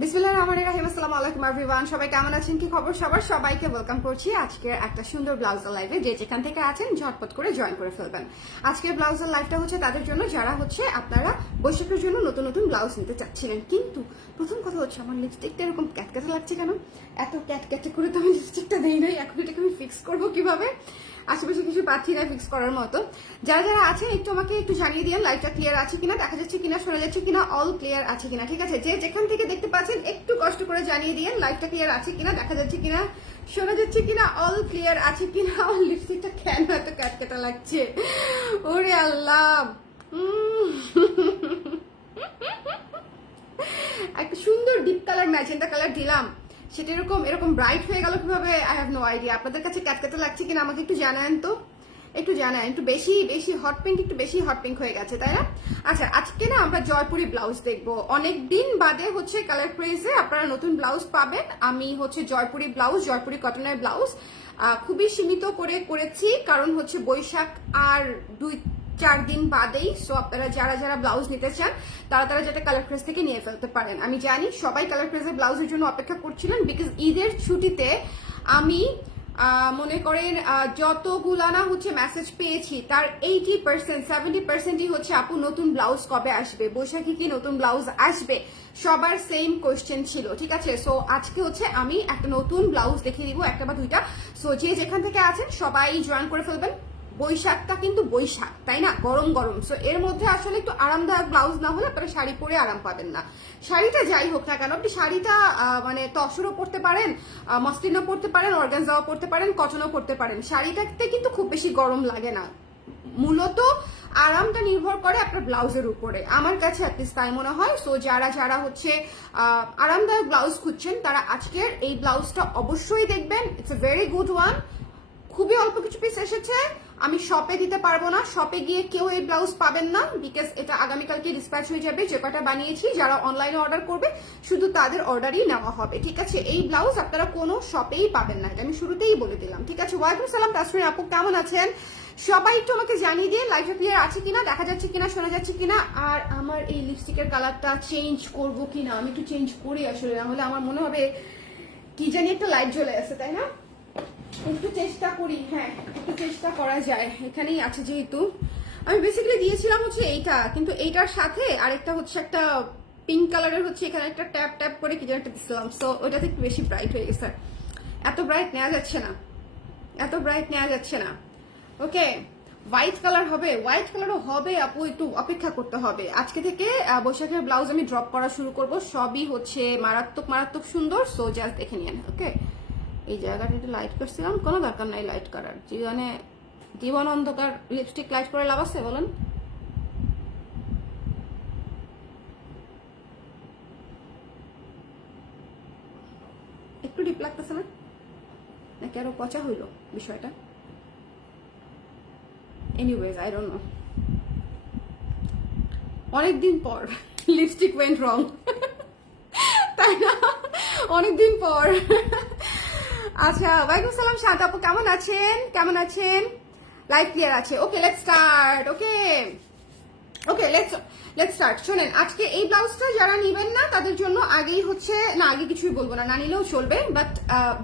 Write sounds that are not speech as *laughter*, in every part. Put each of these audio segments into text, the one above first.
বিসমিল্লাহ রহমান রাহিম। আসসালামু আলাইকুম এভরিওয়ান সবাই কেমন আছেন? কি খবর সবার? সবাইকে ওয়েলকাম করছি আজকের একটা সুন্দর ব্লাউজার লাইভে যে যেখান থেকে আছেন, ঝটপট করে জয়েন করে ফেলবেন। আজকের ব্লাউজার লাইভটা হচ্ছে তাদের জন্য, যারা হচ্ছে আপনারা বৈশাখের জন্য নতুন নতুন ব্লাউজ নিতে চাচ্ছিলেন। কিন্তু প্রথম কথা হচ্ছে, আমার লিপস্টিকটা এরকম ক্যাটক্যাটে লাগছে কেন? এত ক্যাটক্যাটে করে তো আমি লিপস্টিকটা দেই নাই। এখন এটাকে আমি ফিক্স করব কীভাবে? আশেপাশে কিছু পাচ্ছি না ফিক্স করার মতো। যারা যারা আছেন, একটু আমাকে একটু জানিয়ে দিন লাইটটা ক্লিয়ার আছে কিনা, দেখা যাচ্ছে কিনা, শোনা যাচ্ছে কিনা অল ক্লিয়ার আছে কিনা, ঠিক আছে? যে যেখান থেকে দেখতে পাচ্ছেন, একটু কষ্ট করে জানিয়ে দিন লাইটটা ক্লিয়ার আছে কিনা, দেখা যাচ্ছে কিনা, শোনা যাচ্ছে কিনা অল ক্লিয়ার আছে কিনা, আমার লিপস্টিকটা কেন এত কাটকাটা লাগছে? ওরে আল্লাহ! *laughs* একটা সুন্দর ডিপ কালার ম্যাজেন্টা কালার দিলাম। সেটা এরকম এরকম ব্রাইট হয়ে গেল কীভাবে? আই হ্যাভ নো আইডিয়া আপনাদের কাছে ক্যাটকাটা লাগছে কিনা আমাকে একটু জানান তো। একটু জানান, একটু বেশি বেশি হট পিঙ্ক একটু বেশি হট পিঙ্ক হয়ে গেছে, তাই না? আচ্ছা আজকে না আমরা জয়পুরি ব্লাউজ দেখব। অনেক দিন বাদে হচ্ছে কালার ক্রেজে আপনারা নতুন ব্লাউজ পাবেন। আমি হচ্ছে জয়পুরি ব্লাউজ জয়পুরি কটনের ব্লাউজ খুবই সীমিত করে করেছি। কারণ হচ্ছে বৈশাখ আর দুই চার দিন বাদেই সো আপনারা যারা যারা ব্লাউজ নিতে চান, তারা তারা যাতে কালার ক্রেজ থেকে নিয়ে ফেলতে পারেন। আমি জানি সবাই কালার ক্রেজের ব্লাউজের জন্য অপেক্ষা করছিলেন বিকজ ঈদের ছুটিতে আমি মনে করেন যতগুলা না হচ্ছে মেসেজ পেয়েছি, তার এইটি পার্সেন্ট সেভেন্টি পার্সেন্টই হচ্ছে, আপু, নতুন ব্লাউজ কবে আসবে? বৈশাখী কি নতুন ব্লাউজ আসবে? সবার সেম কোয়েশ্চেন ছিল, ঠিক আছে? সো আজকে হচ্ছে আমি একটা নতুন ব্লাউজ দেখিয়ে দিব, একটা বা দুইটা। সো যে যেখান থেকে আছেন, সবাই জয়েন করে ফেলবেন। বৈশাখটা কিন্তু বৈশাখ, তাই না? গরম গরম। সো এর মধ্যে আসলে একটু আরামদায়ক ব্লাউজ না হলে আপনারা শাড়ি পরে আরাম পাবেন না। শাড়িটা যাই হোক না কেন, আপনি শাড়িটা মানে তসরও পরতে পারেন মসলিনও পরতে পারেন, অর্গানজাও পরতে পারেন, কটনও পরতে পারেন। শাড়িটাতে কিন্তু খুব বেশি গরম লাগে না। মূলত আরামটা নির্ভর করে আপনার ব্লাউজের উপরে। আমার কাছে অ্যাটলিস্ট তাই মনে হয়। সো যারা যারা হচ্ছে আরামদায়ক ব্লাউজ খুঁজছেন, তারা আজকের এই ব্লাউজটা অবশ্যই দেখবেন। It's a very good one খুবই অল্প কিছু পিস এসেছে। আমি শপে দিতে পারব না। শপে গিয়ে কেউ এই ব্লাউজ পাবেন না বিকজ এটা আগামীকালকে ডিসপ্যাচ হয়ে যাবে। যে কটা বানিয়েছি, যারা অনলাইনে অর্ডার করবে, শুধু তাদের অর্ডারই নেওয়া হবে। ঠিক আছে? এই ব্লাউজ আপনারা কোনো শপেই পাবেন না। এটা আমি শুরুতেই বলে দিলাম। ঠিক আছে? ওয়ালাইকুম সালাম তাসমিন আপু, কেমন আছেন? সবাই একটু আমাকে জানিয়ে দিয়ে লাইফে ক্লিয়ার আছে কিনা, দেখা যাচ্ছে কিনা, শোনা যাচ্ছে কিনা, আর আমার এই লিপস্টিকের কালারটা চেঞ্জ করব কিনা? আমি একটু চেঞ্জ করি আসলে নাহলে আমার মনে হবে, কি জানি একটা লাইট জ্বলে আছে, তাই না? একটু চেষ্টা করি হ্যাঁ একটু চেষ্টা করা যায়। এখানেই আছে যেহেতু। আমি বেসিক্যালি দিয়েছিলাম হচ্ছে এইটা, কিন্তু এইটার সাথে আরেকটা হচ্ছে একটা পিঙ্ক কালারের হচ্ছে এখানে একটা ট্যাপ ট্যাপ করে কি যেন একটা দিছিলাম। সো ওইটাতে একটু বেশি ব্রাইট হয়ে গেছে। এত ব্রাইট নেওয়া যাচ্ছে না। এত ব্রাইট নেওয়া যাচ্ছে না। ওকে হোয়াইট কালার হবে। হোয়াইট কালারও হবে, আপু, একটু অপেক্ষা করতে হবে। আজকে থেকে বৈশাখের ব্লাউজ আমি ড্রপ করা শুরু করব। সবই হচ্ছে মারাত্মক মারাত্মক সুন্দর। সো জাস্ট দেখে নিন ওকে এই জায়গাটা একটু লাইট করছিলাম কোনো দরকার নাই লাইট করার। জীবনে, জীবন অন্ধকার লিপস্টিক লাইট করে লাভ আছে, বলেন? একটু ডিপ লাগতেছে না? নাকি আরও পচা হইল বিষয়টা? এনিওয়েজ আই ডোন্ট নো অনেকদিন পর লিপস্টিক ওয়েন্ট রং তাই না? অনেকদিন পর। আচ্ছা ওয়ালাইকুম সালাম আপু, কেমন আছেন? কেমন আছেন? লাইফ ক্লিয়ার আছে। Okay let start okay okay let's let's start শোনেন, আজকে এই ব্লাউজটা যারা নিবেন না, তাদের জন্য আগেই হচ্ছে, না, আগে কিছুই বলব না না নিলেও চলবে বাট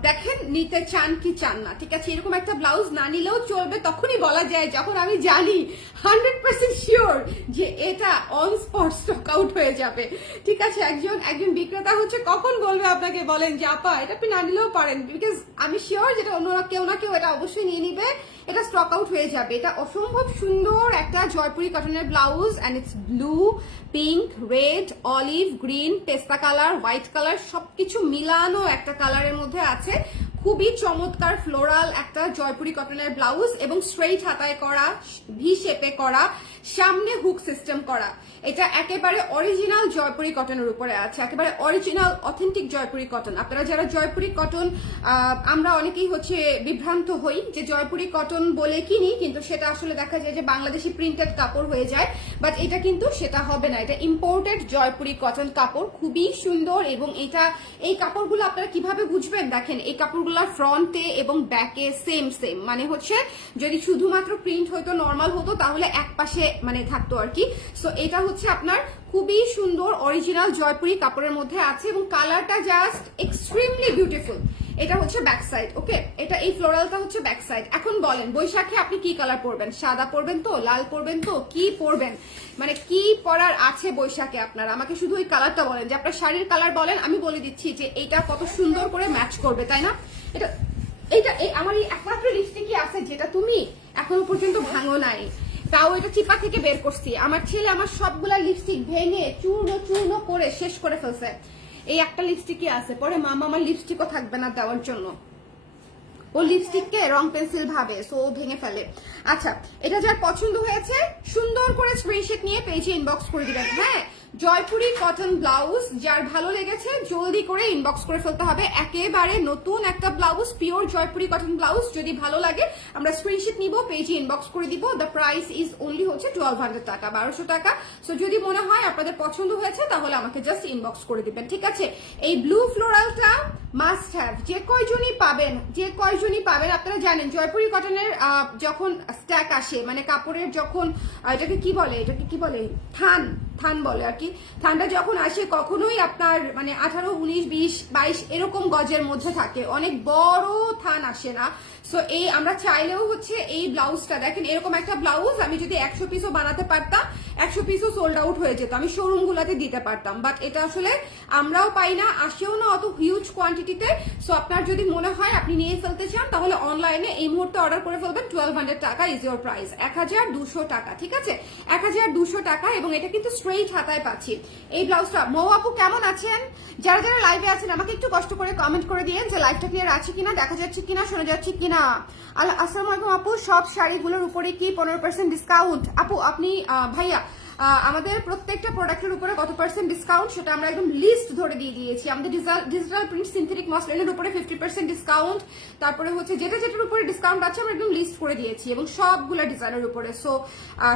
দেখেন, নিতে চান কি চান না, ঠিক আছে? এরকম একটা ব্লাউজ না নিলেও চলবে, তখনই বলা যায়, যখন আমি জানি হান্ড্রেড পার্সেন্ট শিওর যে এটা অন স্পট স্টক আউট হয়ে যাবে, ঠিক আছে? একজন একজন বিক্রেতা হচ্ছে কখন বলবে আপনাকে, বলেন যে, আপা, এটা আপনি না নিলেও পারেন বিকজ আমি শিওর যেটা অন্য কেউ না কেউ এটা অবশ্যই নিয়ে নিবে এটা স্টক আউট হয়ে যাবে। এটা অসম্ভব সুন্দর একটা জয়পুরি কটনের blouse and it's blue pink red olive green পেস্তা কালার হোয়াইট কালার সবকিছু মিলানো একটা কালারের মধ্যে আছে। খুবই চমৎকার ফ্লোরাল একটা জয়পুরি কটনের ব্লাউজ এবং স্ট্রেইট হাতায় করা ভি শেপে করা। সামনে হুক সিস্টেম করা। এটা একেবারে অরিজিনাল জয়পুরি কটনের উপরে আছে, একেবারে অরিজিনাল অথেন্টিক জয়পুরি কটন আপনারা যারা জয়পুরি কটন আমরা অনেকেই হচ্ছে বিভ্রান্ত হই যে জয়পুরি কটন বলে কিনি কিন্তু সেটা আসলে দেখা যায় যে বাংলাদেশি প্রিন্টেড কাপড় হয়ে যায় বাট এটা কিন্তু সেটা হবে না। এটা ইম্পোর্টেড জয়পুরি কটন কাপড়, খুবই সুন্দর এবং এটা, এই কাপড়গুলো আপনারা কীভাবে বুঝবেন? দেখেন, এই কাপড়গুলো সবগুলা ফ্রন্টে এবং ব্যাকে সেম সেম মানে হচ্ছে যদি শুধুমাত্র প্রিন্ট হয়তো নর্মাল হতো, তাহলে এক পাশে মানে থাকতো আর কি। সো এটা হচ্ছে আপনার খুবই সুন্দর অরিজিনাল জয়পুরি কাপড়ের মধ্যে আছে এবং কালারটা জাস্ট এক্সট্রিমলি বিউটিফুল এটা হচ্ছে ব্যাক সাইড ওকে এটা এই ফ্লোরালটা হচ্ছে ব্যাক সাইড এখন বলেন, বৈশাখে আপনি কি কালার পরবেন? সাদা পরবেন তো? লাল পরবেন তো? কি পরবেন? মানে কি পরার আছে বৈশাখে আপনার? আমাকে শুধু ওই কালারটা বলেন। যে আপনার শাড়ির কালার বলেন, আমি বলে দিচ্ছি যে এইটা কত সুন্দর করে ম্যাচ করবে, তাই না? এটা এই আমার এই একমাত্র লিপস্টিকই আছে, যেটা তুমি এখনও পর্যন্ত ভাঙো নাই। তাও এটা চিপা থেকে বের করছি। আমার ছেলে আমার সবগুলা লিপস্টিক ভেঙে চূর্ণ চূর্ণ করে শেষ করে ফেলছে। এই একটা লিপস্টিকই আছে। পরে মামা আমার লিপস্টিকও থাকবে না দেওয়ার জন্য। ও লিপস্টিককে রং পেন্সিল ভাবে সো ও ভেঙে ফেলে। আচ্ছা এটা যার পছন্দ হয়েছে, সুন্দর করে স্ক্রিনশট নিয়ে পেজে ইনবক্স করে দিবেন। হ্যাঁ জয়পুরি কটন ব্লাউজ, যার ভালো লেগেছে, জলদি করে ইনবক্স করে ফেলতে হবে। একেবারে নতুন একটা blouse pure Jaipuri cotton blouse, যদি ভালো লাগে, আমরা স্ক্রিনশট নিব পেজে ইনবক্স করে দিব। দ্য প্রাইস ইজ অনলি হচ্ছে টুয়েলভ হান্ড্রেড টাকা, বারোশো টাকা। সো যদি মনে হয় আপনাদের পছন্দ হয়েছে, তাহলে আমাকে জাস্ট ইনবক্স করে দিবেন, ঠিক আছে? এই ব্লু ফ্লোরালটা মাস্ট হ্যাভ যে কয়জনই পাবেন, যে কয়জনই পাবেন, আপনারা জানেন, জয়পুরি কটনের যখন স্ট্যাক আসে মানে কাপড়ের যখন এটাকে কি বলে, এটাকে কি বলে? থান। থান বলে আর কি। থানটা যখন আসে, কখনোই আপনার মানে আঠারো, উনিশ, বিশ, বাইশ এরকম গজের মধ্যে থাকে। অনেক বড় থান আসে না। সো এই আমরা চাইলেও হচ্ছে এই ব্লাউজটা, দেখেন এরকম একটা ব্লাউজ আমি যদি একশো পিসও বানাতে পারতাম, একশো পিসও সোল্ড আউট হয়ে যেত, আমি শোরুম গুলাতে দিতে পারতাম। বাট এটা আসলে আমরাও পাই না, আসেও না অত হিউজ কোয়ান্টিটিতে সো আপনার যদি মনে হয় আপনি নিয়ে ফেলতে চান, তাহলে অনলাইনে এই মুহূর্তে অর্ডার করে ফেলবেন টুয়েলভ হান্ড্রেড টাকা ইজ ইউর প্রাইস এক হাজার দুশো টাকা, ঠিক আছে? এক হাজার দুশো টাকা এবং এটা কিন্তু স্ট্রেইট হাতায় পাচ্ছি। এই ব্লাউজটা, মৌ আপু কেমন আছেন? যারা যারা লাইভে আছেন, আমাকে একটু কষ্ট করে কমেন্ট করে দিয়েন যে লাইভটা ক্লিয়ার আছে কিনা, দেখা যাচ্ছে কিনা, শোনা যাচ্ছে কিনা। আল- আসসালামু আলাইকুম আপু, সব শাড়িগুলোর উপরে কি পনেরো পার্সেন্ট ডিসকাউন্ট আপু, আপনি ভাইয়া আমাদের প্রত্যেকটা প্রোডাক্টের উপরে কত পার্সেন্ট ডিসকাউন্ট সেটা আমরা একদম লিস্ট ধরে দিয়ে দিয়েছি। আমাদের ডিজিটাল প্রিন্ট সিনথেটিক মসলিনের উপরে ফিফটি পার্সেন্ট ডিসকাউন্ট তারপরে হচ্ছে যেটা যেটার উপরে ডিসকাউন্ট আছে আমরা একদম লিস্ট করে দিয়েছি এবং সবগুলা ডিজাইনের উপরে। সো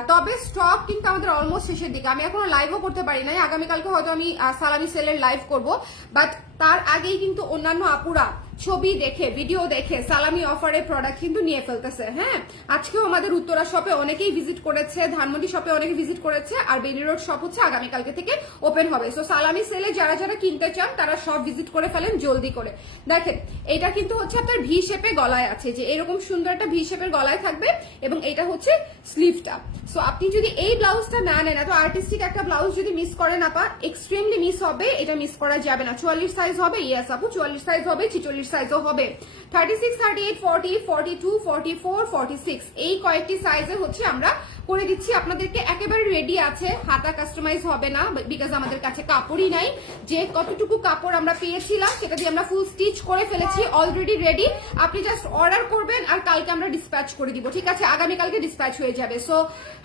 তবে স্টক কিন্তু আমাদের অলমোস্ট শেষের দিকে। আমি এখনও লাইভও করতে পারি নাই। আগামীকালকে হয়তো আমি সালামি সেলের লাইভ করব। বাট তার আগেই কিন্তু অন্যান্য আপুরা ছবি দেখে ভিডিও দেখে, সালামি অফারে প্রোডাক্ট কিন্তু নিয়ে ফেলতেছে হ্যাঁ? আজকেও আমাদের উত্তরা শপে অনেকেই ভিজিট করেছে, ধানমন্ডি শপে অনেকে ভিজিট করেছে, আর বেলি রোড শপ হচ্ছে আগামীকালকে থেকে ওপেন হবে। সো সালামি সেলে যারা যারা কিনতে চান, তারা সব ভিজিট করে ফেলেন জলদি করে। দেখেন, এটা কিন্তু হচ্ছে আপনার ভি শেপে গলায় আছে, যে এরকম সুন্দর একটা ভি শেপের গলায় থাকবে এবং এটা হচ্ছে স্লিভটা সো আপনি যদি এই ব্লাউজটা না নেন, এত আর্টিস্টিক একটা ব্লাউজ যদি মিস করেন আপা এক্সট্রিমলি মিস হবে, এটা মিস করা যাবে না। চুয়াল্লিশ সাইজ হবে ইয়াস আপু চুয়াল্লিশ সাইজ হবে, ছিচল্লিশ সাইজও হবে। Thirty six thirty eight forty forty two forty four forty six এই কয়েকটি সাইজে হচ্ছে আমরা করে দিচ্ছি। আপনাদেরকে একেবারে রেডি আছে। হাতা কাস্টমাইজ হবে না বিকজ আমাদের কাছে কাপড়ই নাই, যে কতটুকু কাপড় আমরা পেয়েছিলাম, সেটা দিয়ে আমরা ফুল স্টিচ করে ফেলেছি অলরেডি রেডি আপনি জাস্ট অর্ডার করবেন আর কালকে আমরা ডিসপ্যাচ করে দিব, ঠিক আছে? আগামীকালকে ডিসপ্যাচ হয়ে যাবে। So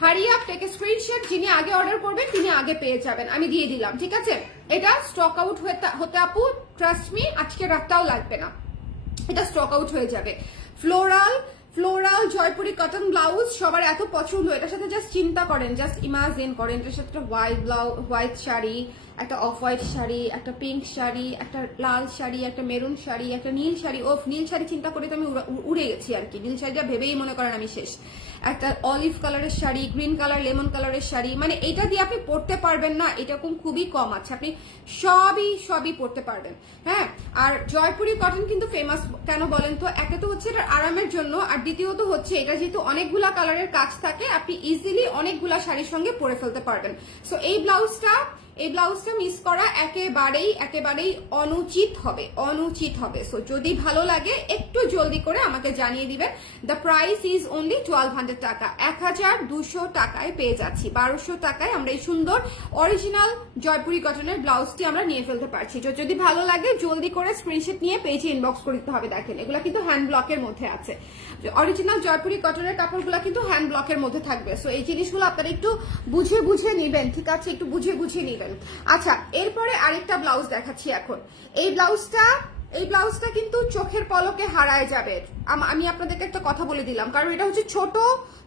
hurry up take screenshot যিনি আগে অর্ডার করবেন, তিনি আগে পেয়ে যাবেন। আমি দিয়ে দিলাম, ঠিক আছে? এটা স্টক আউট হতে আপু ট্রাস্ট মি আজকে রাতটাও লাগবে না। এটা স্টক আউট হয়ে যাবে। Floral floral Jaipuri cotton blouse সবার এত পছন্দ, এটার সাথে জাস্ট চিন্তা করেন জাস্ট ইমাজিন করেন, এটার সাথে হোয়াইট ব্লাউজ হোয়াইট শাড়ি একটা অফ হোয়াইট শাড়ি, একটা পিঙ্ক শাড়ি, একটা লাল শাড়ি, একটা মেরুন শাড়ি, একটা নীল শাড়ি। ওফ, নীল শাড়ি চিন্তা করে তো আমি উড়ে- গেছি আর কি। নীল শাড়িটা ভেবেই মনে করেন আমি শেষ। একটা অলিভ কালারের শাড়ি গ্রিন কালার লেমন কালারের শাড়ি মানে এটা দিয়ে আপনি পরতে পারবেন না এরকম খুবই কম আছে। আপনি সবই সবই পরতে পারবেন হ্যাঁ? আর জয়পুরি কটন কিন্তু ফেমাস কেন বলেন তো? একে তো হচ্ছে এটা আরামের জন্য, আর দ্বিতীয়ত হচ্ছে এটা যেহেতু অনেকগুলা কালারের কাজ থাকে, আপনি ইজিলি অনেকগুলা শাড়ির সঙ্গে পরে ফেলতে পারবেন। সো এই ব্লাউজটা এই ব্লাউজটা মিস করা একেবারেই একেবারেই অনুচিত হবে অনুচিত হবে। সো যদি ভালো লাগে, একটু জলদি করে আমাকে জানিয়ে দিবেন। The price is only twelve hundred টাকা। এক হাজার দুশো টাকায় পেয়ে যাচ্ছি। বারোশো টাকায় আমরা এই সুন্দর অরিজিনাল জয়পুরি কটনের ব্লাউজটি আমরা নিয়ে ফেলতে পারছি। তো যদি ভালো লাগে, জলদি করে স্ক্রিনশট নিয়ে পেজে ইনবক্স করে দিতে হবে। দেখেন, এগুলো কিন্তু হ্যান্ড ব্লকের মধ্যে আছে। অরিজিনাল জয়পুরি কটনের কাপড়গুলো কিন্তু হ্যান্ড ব্লকের মধ্যে থাকবে। সো এই জিনিসগুলো আপনারা একটু বুঝে বুঝে নেবেন, ঠিক আছে? একটু বুঝে বুঝে নেবেন। আচ্ছা এরপরে আরেকটা ব্লাউজ দেখাচ্ছি এখন। এই ব্লাউজটা এই ব্লাউজটা কিন্তু চোখের পলকে হারায় যাবে। আম- আপনাদেরকে একটা কথা বলে দিলাম, কারণ এটা হচ্ছে ছোট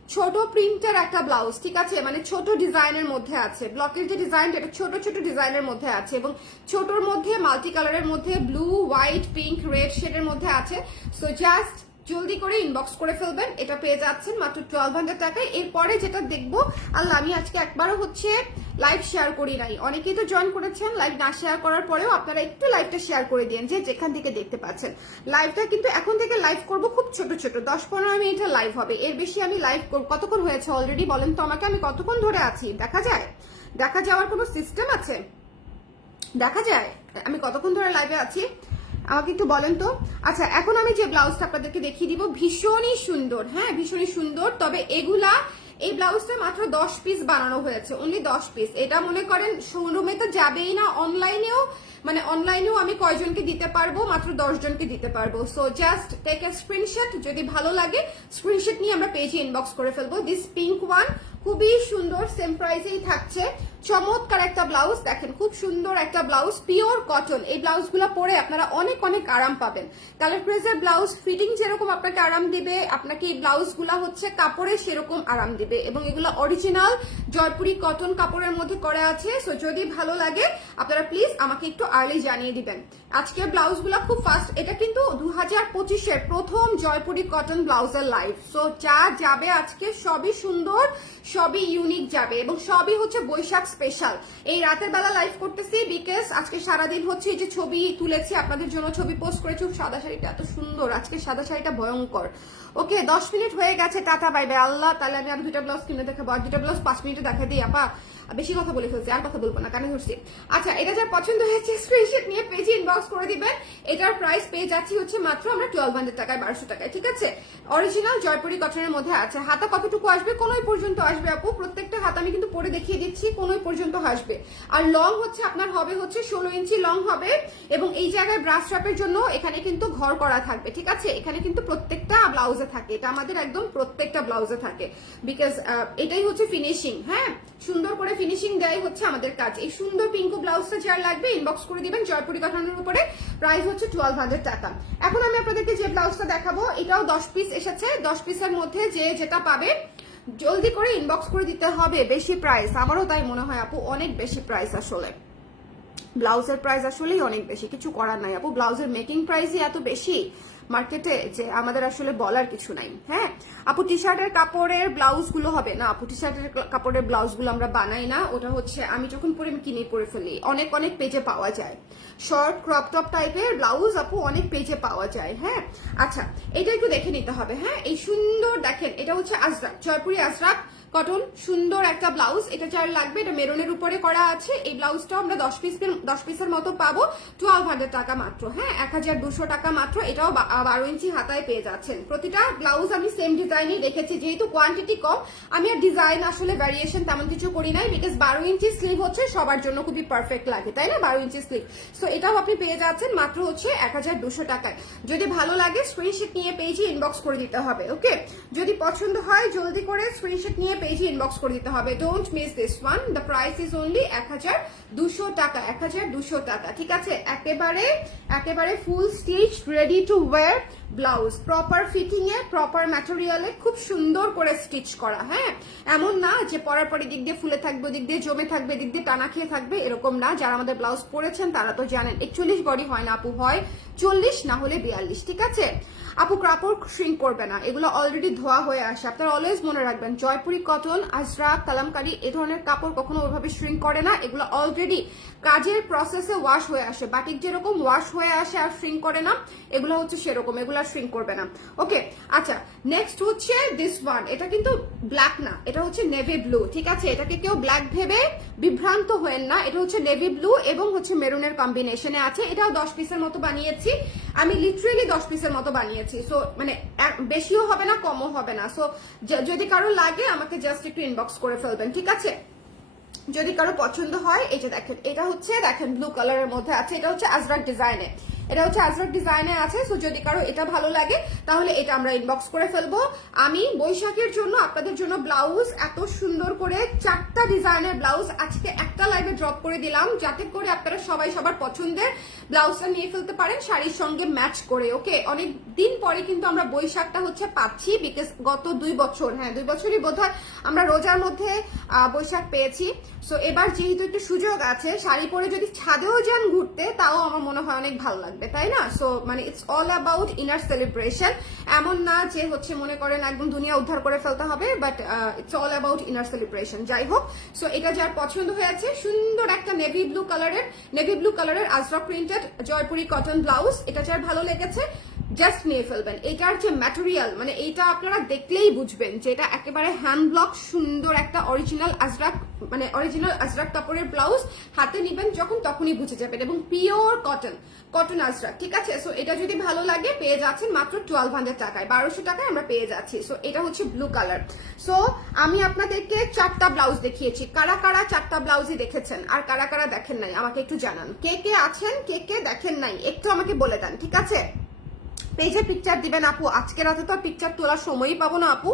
ছোট প্রিন্টের একটা ব্লাউজ, ঠিক আছে? মানে ছোট ডিজাইনের মধ্যে আছে। ব্লকের যে ডিজাইন, এটা ছোট ছোট ডিজাইনের মধ্যে আছে এবং ছোটর মধ্যে মাল্টি কালারের মধ্যে ব্লু হোয়াইট পিঙ্ক রেড শেডের মধ্যে আছে। সো জাস্ট জলদি করে ইনবক্স করে ফেলবেন। এটা পেয়ে যাচ্ছেন মাত্র টুয়েলভ হান্ড্রেড টাকায় এরপরে যেটা দেখব, আল্লাহ, আমি আজকে একবারও হচ্ছে লাইভ শেয়ার করি নাই। অনেকেই তো জয়েন করেছেন লাইভ না শেয়ার করার পরেও আপনারা একটু লাইভটা শেয়ার করে দিন যে যেখান থেকে দেখতে পাচ্ছেন। লাইভটা কিন্তু এখন থেকে লাইভ করব খুব ছোট ছোট। দশ পনেরো মিনিটের লাইভ হবে। এর বেশি আমি লাইভ কতক্ষণ হয়েছে অলরেডি বলেন তো আমাকে? আমি কতক্ষণ ধরে আছি? দেখা যায়? দেখা যাওয়ার কোনো সিস্টেম আছে? দেখা যায়? আমি কতক্ষণ ধরে লাইভে আছি? আমাকে একটু বলেন তো। আচ্ছা এখন আমি যে ব্লাউজটা আপনাদেরকে দেখিয়ে দিব, ভীষণই সুন্দর হ্যাঁ ভীষণই সুন্দর। তবে এগুলা, এই ব্লাউজটা মাত্র দশ পিস বানানো হয়েছে অনলি দশ পিস এটা মনে করেন শোরুমে তো যাবেই না অনলাইনেও মানে অনলাইনেও আমি কয়জনকে দিতে পারব, মাত্র জনকে দিতে পারব। So just take a screenshot যদি ভালো লাগে স্ক্রিনশট নিয়ে আমরা পেজে ইনবক্স করে ফেলব। দিস পিঙ্ক ওয়ান খুবই সুন্দর সেম প্রাইসেই থাকছে। চমৎকার একটা ব্লাউজ দেখেন, খুব সুন্দর একটা ব্লাউজ পিওর কটন এই ব্লাউজগুলো পরে আপনারা অনেক অনেক আরাম পাবেন। কালার ক্রেজের ব্লাউজ ফিটিং যেরকম আপনাকে আরাম দিবে, আপনাকে এই ব্লাউজগুলো হচ্ছে কাপড়ে সেরকম আরাম দিবে। এবং এগুলো অরিজিনাল জয়পুরি কটন কাপড়ের মধ্যে করা আছে। সো যদি ভালো লাগে, আপনারা প্লিজ আমাকে একটু আর্লি জানিয়ে দিবেন। আজকের ব্লাউজগুলো খুব ফাস্ট এটা কিন্তু দু হাজার পঁচিশের প্রথম জয়পুরি কটন ব্লাউজের লাইফ সো যা যাবে আজকে সবই সুন্দর সবই ইউনিক যাবে এবং সবই হচ্ছে বৈশাখ স্পেশাল এই রাতের বেলা লাইভ করতেছি বিকজ আজকে সারাদিন হচ্ছে এই যে ছবি তুলেছি, আপনাদের জন্য ছবি পোস্ট করেছি সাদা শাড়িটা এত সুন্দর, আজকে সাদা শাড়িটা ভয়ঙ্কর। ওকে দশ মিনিট হয়ে গেছে, টাটা বাই বাই আল্লাহ, তাহলে আমি আর দুটা ব্লাউজ কিনে দেখাবো, আর দুটা ব্লাউজ পাঁচ মিনিটে দেখা দিই, আপা। বেশি কথা বলে ফেলছি, আর কথা বলব না, কানে ধরছি আচ্ছা এটা যা পছন্দ হয়েছে স্ক্রিনশট নিয়ে পেজে ইনবক্স করে দিবেন। এটার প্রাইস পেয়ে যাচ্ছি হচ্ছে মাত্র আমরা টুয়েলভ হান্ড্রেড টাকায়, বারোশো টাকায়, ঠিক আছে? অরিজিনাল জয়পুরি কটনের মধ্যে আছে। হাতা কতটুকু আসবে? কোনোই পর্যন্ত আসবে আপু। প্রত্যেকটা হাত আমি কিন্তু পরে দেখিয়ে দিচ্ছি, কোনোই পর্যন্ত আসবে। আর লং হচ্ছে আপনার হবে হচ্ছে ষোলো ইঞ্চি লং হবে এবং এই জায়গায় ব্রাশ ট্রাপের জন্য এখানে কিন্তু ঘর করা থাকবে, ঠিক আছে? এখানে কিন্তু প্রত্যেকটা ব্লাউজে থাকে। এটা আমাদের একদম প্রত্যেকটা ব্লাউজে থাকে। বিকজ এটাই হচ্ছে ফিনিশিং হ্যাঁ? সুন্দর করে ফিনিশিং দেয় হচ্ছে আমাদের কাজ। এই সুন্দর পিঙ্কু ব্লাউজটা যার লাগবে ইনবক্স করে দিবেন জয়পুরি কাঠানোর উপরে। প্রাইস হচ্ছে টুয়েলভ হান্ড্রেড টাকা। এখন আমি আপনাদেরকে যে ব্লাউজটা দেখাবো, এটাও দশ পিস এসেছে। দশ পিসের মধ্যে যে যেটা পাবে, জলদি করে ইনবক্স করে দিতে হবে বেশি প্রাইস আমারও তাই মনে হয়, আপু, অনেক বেশি প্রাইস আসলে। ব্লাউজের প্রাইস আসলেই অনেক বেশি, কিছু করার নাই। আপু, ব্লাউজের মেকিং প্রাইসই এত বেশি। মার্কেটে যে আমাদের আসলে বলার কিছু নাই হ্যাঁ? আপু টি শার্টের কাপড়ের ব্লাউজগুলো হবে না, আপু টি শার্টের কাপড়ের ব্লাউজগুলো আমরা বানাই না, ওটা হচ্ছে আমি যখন পরে আমি কিনে পরে ফেলি, অনেক অনেক পেজে পাওয়া যায়। শর্ট ক্রপ টপ টাইপের ব্লাউজ আপু অনেক পেজে পাওয়া যায় হ্যাঁ? আচ্ছা এটা একটু দেখে নিতে হবে হ্যাঁ? এই সুন্দর দেখেন, এটা হচ্ছে আজরাক, জয়পুরি আজরাক কটন, সুন্দর একটা ব্লাউজ। এটা যার লাগবে, এটা মেরুনের উপরে করা আছে। এই ব্লাউজটা আমরা দশ পিস দশ পিসের মতো পাবো। টুয়েলভ হান্ড্রেড টাকা মাত্র হ্যাঁ? এক হাজার দুশো টাকা মাত্র। এটাও বারো ইঞ্চি হাতায় পেয়ে যাচ্ছেন। প্রতিটা ব্লাউজ আমি সেম ডিজাইনই রেখেছি। যেহেতু কোয়ান্টিটি কম, আমি আর ডিজাইন আসলে ভ্যারিয়েশন তেমন কিছু করি নাই বিকজ বারো ইঞ্চি স্লিভ হচ্ছে সবার জন্য খুবই পারফেক্ট লাগে, তাই না? বারো ইঞ্চি স্লিভ সো এটাও আপনি পেয়ে যাচ্ছেন মাত্র হচ্ছে এক হাজার দুশো টাকায়। যদি ভালো লাগে স্ক্রিনশট নিয়ে পেজে ইনবক্স করে দিতে হবে ওকে যদি পছন্দ হয়, জলদি করে স্ক্রিনশট নিয়ে পেজে ইনবক্স করে দিতে হবে। Don't miss this one the price is only এক হাজার দুশো টাকা, এক হাজার দুশো টাকা, ঠিক আছে? একেবারে একেবারে full stitch ready to wear blouse proper fitting a proper ম্যাটেরিয়ালে খুব সুন্দর করে স্টিচ করা হ্যাঁ? এমন না যে পরার পরে দিক দিয়ে ফুলে থাকবে, দিক দিয়ে জমে থাকবে, দিক দিয়ে টানা খেয়ে থাকবে, এরকম না। যারা আমাদের ব্লাউজ পরেছেন, তারা তো জানেন, একচল্লিশ বডি হয় না আপু, হয় চল্লিশ, না হলে বিয়াল্লিশ, ঠিক আছে? আপু কাপড় শ্রিঙ্ক করবে না। এগুলো অলরেডি ধোয়া হয়ে আসে। আপনারা অলওয়েজ মনে রাখবেন, জয়পুরি কটন আজরা কালামকারি, এ ধরনের কাপড় কখনো ওইভাবে শ্রিঙ্ক করে না। এগুলো অলরেডি কাজের প্রসেসে ওয়াশ হয়ে আসে। বাটিক যেরকম ওয়াশ হয়ে আসে আর শ্রিঙ্ক করে না, এগুলো হচ্ছে সেরকম, এগুলো আর শ্রিঙ্ক করবে না। ওকে আচ্ছা নেক্সট হচ্ছে দিস ওয়ান এটা কিন্তু ব্ল্যাক না, এটা হচ্ছে নেভি ব্লু ঠিক আছে? এটাকে কেউ ব্ল্যাক ভেবে বিভ্রান্ত হয়েন না। এটা হচ্ছে নেভি ব্লু এবং হচ্ছে মেরুনের কম্বিনেশনে আছে। এটাও দশ পিসের মতো বানিয়েছি। আমি লিটারেলি দশ পিসের মতো বানিয়েছি। সো মানে বেশিও হবে না, কমও হবে না। সো যদি কারও লাগে, আমাকে জাস্ট একটু ইনবক্স করে ফেলবেন, ঠিক আছে? যদি কারও পছন্দ হয় যে দেখেন, এটা হচ্ছে, দেখেন ব্লু কালারের মধ্যে আছে, এটা হচ্ছে আজরাক ডিজাইনে এটা হচ্ছে আজরাক ডিজাইনে আছে সো যদি কারও এটা ভালো লাগে, তাহলে এটা আমরা ইনবক্স করে ফেলব। আমি বৈশাখের জন্য, আপনাদের জন্য ব্লাউজ এত সুন্দর করে চারটা ডিজাইনের ব্লাউজ আজকে একটা লাইভে ড্রপ করে দিলাম, যাতে করে আপনারা সবাই সবার পছন্দের ব্লাউজটা নিয়ে ফেলতে পারেন, শাড়ির সঙ্গে ম্যাচ করে ওকে অনেক দিন পরে কিন্তু আমরা বৈশাখটা হচ্ছে পাচ্ছি বিকজ গত দুই বছর হ্যাঁ দুই বছরই বোধ আমরা রোজার মধ্যে বৈশাখ পেয়েছি। সো এবার যেহেতু একটু সুযোগ আছে, শাড়ি পরে যদি ছাদেও যান ঘুরতে, তাও আমার মনে হয় অনেক ভালো লাগবে, তাই না? সো মানে it's all about inner celebration এমন না যে হচ্ছে মনে করেন একদম দুনিয়া উদ্ধার করে ফেলতে হবে but it's all about inner celebration যাই হোক সো এটা যার পছন্দ হয়েছে, সুন্দর একটা নেভি ব্লু কালারের নেভি ব্লু কালারের Ajrakh printed Jaipuri cotton blouse এটা যার ভালো লেগেছে। জাস্ট নিয়ে ফেলবেন। এটার যে ম্যাটেরিয়াল মানে এইটা আপনারা দেখলেই বুঝবেন যে এটা একেবারে হ্যান্ড ব্লক সুন্দর একটা অরিজিনাল আজরাক মানে অরিজিনাল আজরাক কাপড়ের ব্লাউজ হাতে নিবেন যখন তখনই বুঝে যাবেন এবং পিওর কটন কটন আজরাক ঠিক আছে? সো এটা যদি ভালো লাগে, পেয়ে যাচ্ছেন মাত্র টুয়েলভ হান্ড্রেড টাকায়, বারোশো টাকায় আমরা পেয়ে যাচ্ছি। সো এটা হচ্ছে ব্লু কালার সো আমি আপনাদেরকে চারটা ব্লাউজ দেখিয়েছি। কারা কারা চারটা ব্লাউজই দেখেছেন? আর কারা কারা দেখেন নাই? আমাকে একটু জানান। কে কে আছেন, কে কে দেখেন নাই? একটু আমাকে বলে দেন, ঠিক আছে? পেজে পিকচার দিবেন আপু। আজকে রাতে তো আর পিকচার তোলার সময়ই পাবো না আপু।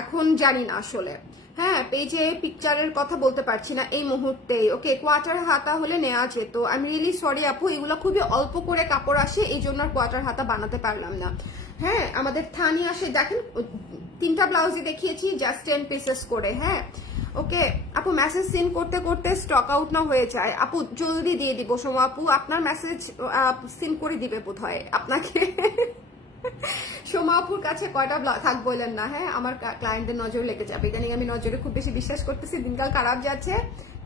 এখন জানি না আসলে। হ্যাঁ পেজে পিকচারের কথা বলতে পারছি না এই মুহূর্তে ওকে কোয়ার্টার হাতা হলে নেওয়া যেত। আমি রিয়েলি সরি আপু, এগুলো খুবই অল্প করে কাপড় আসে এই জন্য আর কোয়ার্টার হাতা বানাতে পারলাম না। হ্যাঁ আমাদের থানি আসে, দেখেন, তিনটা ব্লাউজই দেখিয়েছি জাস্ট টেন পিসেস করে হ্যাঁ। ওকে, আপু মেসেজ সিন করতে করতে স্টক আউট না হয়ে যায়। আপু, জলদি দিয়ে দিব সোমা আপু। আপনার মেসেজ সিন করে দিবে বোধ হয় আপনাকে *laughs* সোমা আপুর কাছে কয়টা থাক বললেন না হ্যাঁ? আমার ক্লায়েন্টদের নজর লেগে যাবে। ইদানিং আমি নজরে খুব বেশি বিশ্বাস করতেছি, দিনকাল খারাপ যাচ্ছে।